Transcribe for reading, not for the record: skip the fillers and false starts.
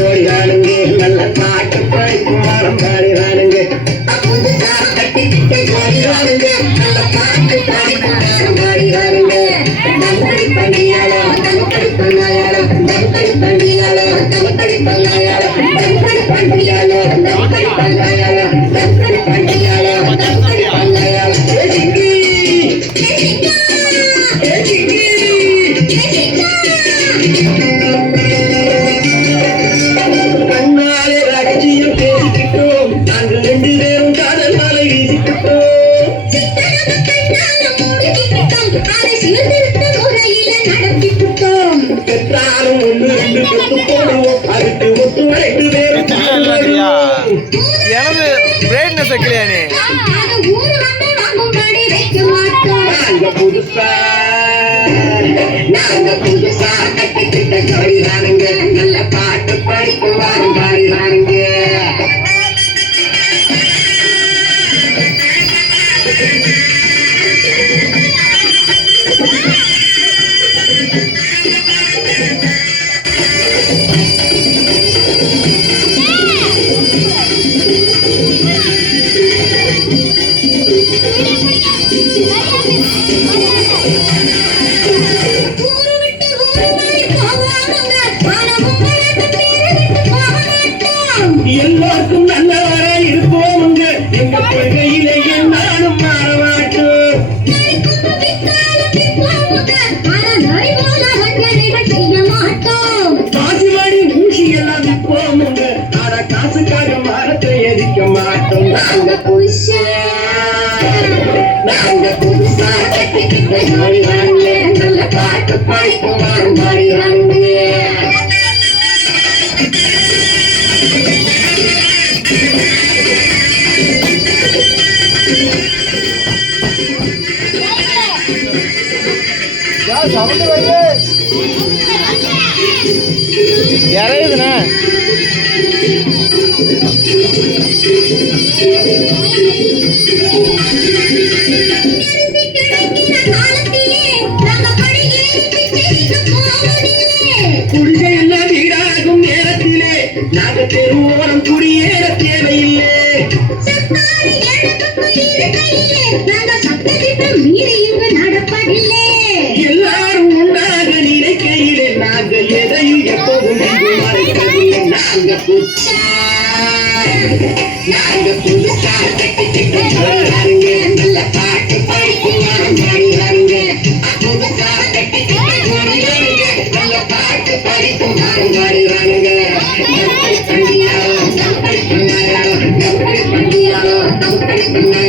ஜோடிதானுங்க நல்ல பாட்டு படிக்கும் வாரம் பாடிதானுங்க ஜோடிதானுங்க நல்ல பாட்டு படிக்கும் வாரம் பாடிதானுங்க தங்கடி பண்டியாலோ தங்கடி பண்ணாயாலோ தங்கடி பண்டியாலோ தங்கடி பண்ணாயாலோ தங்கடி பண்டியாலோ தங்கடி பண்ணாயாலோ தங்கடி பண்டியாலோ தங்கடி பண்ணாயாலோ கண்ணாலே ரகசியம் பேசிக்கிட்டோம் நாங்கள் 2 பேரும் காதல் மாலை வீசிக்கிட்டோம் பெற்றாலும் 1 2 பெற்று போடுவோம் அதுக்கு ஒத்து 2 பேரும் எனது பிரைட்னஸ் வைக்கலையானே நாங்க புதுசா கட்டிக்கிட்ட ஜோடிதானுங்க நல்ல பாட்டு படிக்கும் வாரம் பாடிதானுங்க எல்லாருக்கும் நல்லவரா இருப்போமுங்க எங்க கொள்கையிலேயே நானும் மாற மாட்டோம் காசுவாடி ஊசி எல்லாம் விற்போமுங்க ஆனா காசுக்காக மரத்தை எரிக்க மாட்டோம் நாங்க புதுசா கட்டிக்கிட்ட ஜோடிதானுங்க நல்ல பாட்டு படிக்கும் வாரம் பாடிதானுங்க யாரையுதுண்ணா குடிசை எல்லாம் வீடாகும் நேரத்திலே நாங்க தெருவோரம் குடியேற தேவையில்லை எல்லாரும் ஒன்றாக நினைக்கையிலே நாங்க எதையும் எப்போதும் மறைக்கவில்லை நாங்க புதுசா கட்டிக்கிட்ட ஜோடிதானுங்க நல்ல பாட்டு படிக்கும் வாரம் பாடிதானுங்க புதுசா கட்டிக்கிட்ட ஜோடிதானுங்க நல்ல பாட்டு படிக்கும் வாரம் பாடிதானுங்க தங்கடி பண்டியாலோ தங்கடி பண்ணாயாலோ தங்கடி பண்டியாலோ தங்கடி பண்ணாயாலோ